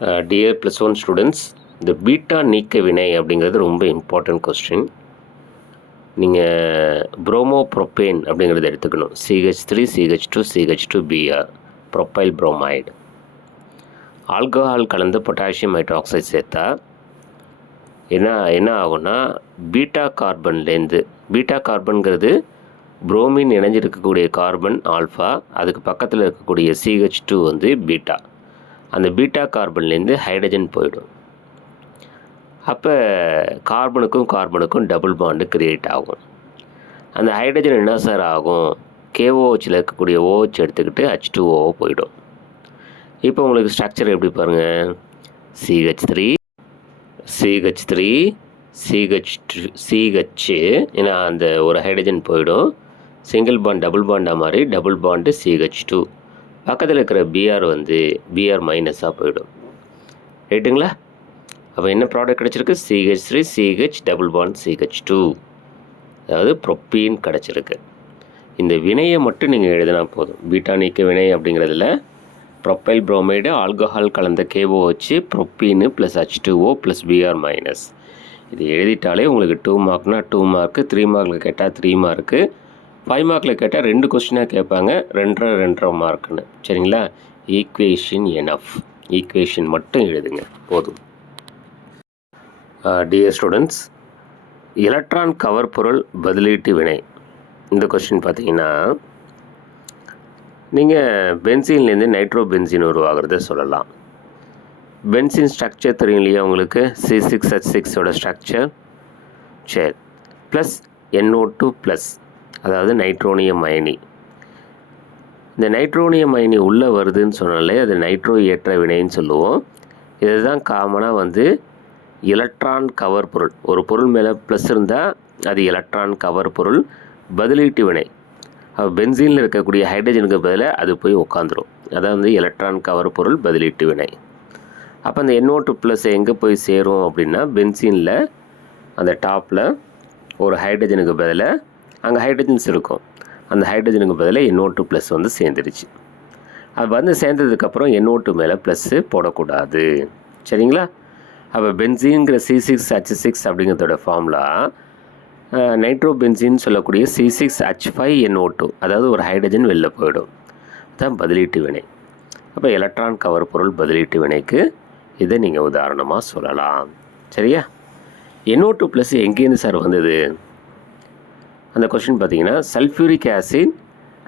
Dear +1 students, இந்த beta நீக்க வினை அப்படிங்கிறது ரொம்ப இம்பார்ட்டன்ட் கொஸ்டின். நீங்கள் புரோமோப்ரோப்பேன் அப்படிங்கிறத எடுத்துக்கணும். CH3 CH2 CH2 Br profile bromide. Alcohol கலந்து பொட்டாசியம் ஹைட்ராக்சைடு சேர்த்தா என்ன ஆகும்னா பீட்டா கார்பன்கிறது புரோமின் இணைஞ்சிருக்கக்கூடிய கார்பன் ஆல்ஃபா, அதுக்கு பக்கத்தில் இருக்கக்கூடிய CH2 வந்து பீட்டா. அந்த பீட்டா கார்பன்லேருந்து ஹைட்ரஜன் போயிடும். அப்போ கார்பனுக்கும் டபுள் பாண்டு கிரியேட் ஆகும். அந்த ஹைட்ரஜன் என்ன சார் ஆகும்? KOHல இருக்கக்கூடிய OH எடுத்துக்கிட்டு H2O போயிடும். இப்போ உங்களுக்கு ஸ்ட்ரக்சர் எப்படி பாருங்கள், CH ஏன்னா அந்த ஒரு ஹைட்ரஜன் போயிடும், சிங்கிள் பாண்ட் டபுள் பாண்டாக மாறி டபுள் பாண்டு CH2, பக்கத்தில் இருக்கிற Br வந்து Br மைனஸாக போயிடும். ரைட்டுங்களா? அப்போ என்ன ப்ராடக்ட் கிடச்சிருக்கு? CH3 CH double bond CH2, அதாவது ப்ரொப்பீன் கிடச்சிருக்கு. இந்த வினையை மட்டும் நீங்கள் எழுதினா போதும். பீட்டா நீக்க வினை அப்படிங்கிறதுல ப்ரொப்பைல் புரோமைடு, ஆல்கஹால் கலந்த KOH, propene plus H2O plus Br minus. இது எழுதிட்டாலே உங்களுக்கு 2 மார்க்னா 2 மார்க்கு, 3 மார்க்கில் கேட்டால் 3 மார்க்கு, 5 மார்க்கில் கேட்டால் 2 கொஸ்டினாக கேட்பாங்க, 2.5 மார்க்குன்னு. சரிங்களா? ஈக்குவேஷன் மட்டும் எழுதுங்க போதும். டியர் ஸ்டூடெண்ட்ஸ், எலக்ட்ரான் கவர் பொருள் பதிலீட்டு வினை. இந்த கொஸ்டின் பார்த்தீங்கன்னா, நீங்கள் பென்சீன்லேருந்து நைட்ரோ பென்சீன் உருவாகிறத சொல்லலாம். பென்சீன் ஸ்ட்ரக்சர் தெரியும் இல்லையா உங்களுக்கு? C6H6ஓட ஸ்ட்ரக்சர். சரி, ப்ளஸ் NO2 ப்ளஸ், அதாவது நைட்ரோனியம் அயனி. இந்த நைட்ரோனியம் அயனி உள்ளே வருதுன்னு சொன்னாலே அது நைட்ரோ ஏற்ற வினைன்னு சொல்லுவோம். இதுதான் காமனாக வந்து எலக்ட்ரான் கவர் பொருள். ஒரு பொருள் மேலே ப்ளஸ் இருந்தால் அது எலக்ட்ரான் கவர் பொருள் பதிலீட்டு வினை. பென்சீனில் இருக்கக்கூடிய ஹைட்ரஜனுக்கு பதிலாக அது போய் உட்காந்துரும். அதான் வந்து எலக்ட்ரான் கவர் பொருள் பதிலீட்டு வினை. அப்போ அந்த NO2 ப்ளஸ் எங்கே போய் சேரும் அப்படின்னா, பென்சீனில் அந்த டாப்பில் ஒரு ஹைட்ரஜனுக்கு பதிலாக அங்கே ஹைட்ரஜன்ஸ் இருக்கும். அந்த ஹைட்ரஜனுக்கு பதிலாக NO2 ப்ளஸ் வந்து சேர்ந்துருச்சு. அது வந்து சேர்ந்ததுக்கப்புறம் NO2 மேலே ப்ளஸ்ஸு போடக்கூடாது. சரிங்களா? அப்போ பென்சீன்கிற C6H6 அப்படிங்கிறதோட ஃபார்முலா நைட்ரோ பென்சீன் சொல்லக்கூடிய C6H5NO2, அதாவது ஒரு ஹைட்ரஜன் வெளில போயிடும். அதுதான் பதிலீட்டு வினை. அப்போ எலக்ட்ரான் கவர் பொருள் பதிலீட்டு வினைக்கு இதை நீங்கள் உதாரணமாக சொல்லலாம். சரியா? NO2 ப்ளஸ் எங்கேருந்து சார் வந்தது? அந்த கொஸ்டின் பார்த்தீங்கன்னா, sulphuric acid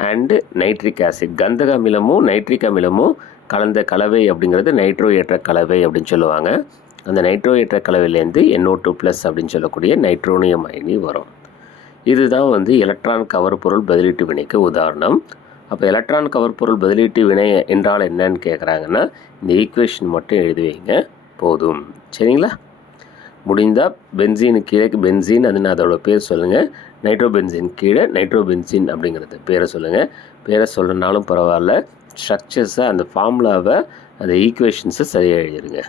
and nitric acid, கந்தக அமிலமும் நைட்ரிக் அமிலமும் கலந்த கலவை அப்படிங்கிறது நைட்ரோ ஏற்ற கலவை அப்படின்னு சொல்லுவாங்க. அந்த நைட்ரோ ஏற்ற கலவையிலேருந்து NO2 ப்ளஸ் அப்படின்னு சொல்லக்கூடிய நைட்ரோனியம் அயனி வரும். இதுதான் வந்து எலக்ட்ரான் கவர் பொருள் பதிலீட்டு வினைக்கு உதாரணம். அப்போ எலக்ட்ரான் கவர் பொருள் பதிலீட்டு வினை என்றால் என்னன்னு கேட்குறாங்கன்னா, இந்த ஈக்குவேஷன் மட்டும் எழுதி வைங்க போதும். சரிங்களா? முடிந்தால் பென்சீனு கீழே பென்சீன் அதுன்னு அதோட பேர் சொல்லுங்கள், நைட்ரோ பென்சீன் கீழே நைட்ரோ பென்சீன் அப்படிங்கிறது பேரை சொல்லுங்கள். பேரை சொல்கிறனாலும் பரவாயில்ல, ஸ்ட்ரக்சர்ஸை அந்த ஃபார்முலாவை அந்த ஈக்குவேஷன்ஸை சரியாக எழுதிடுங்க.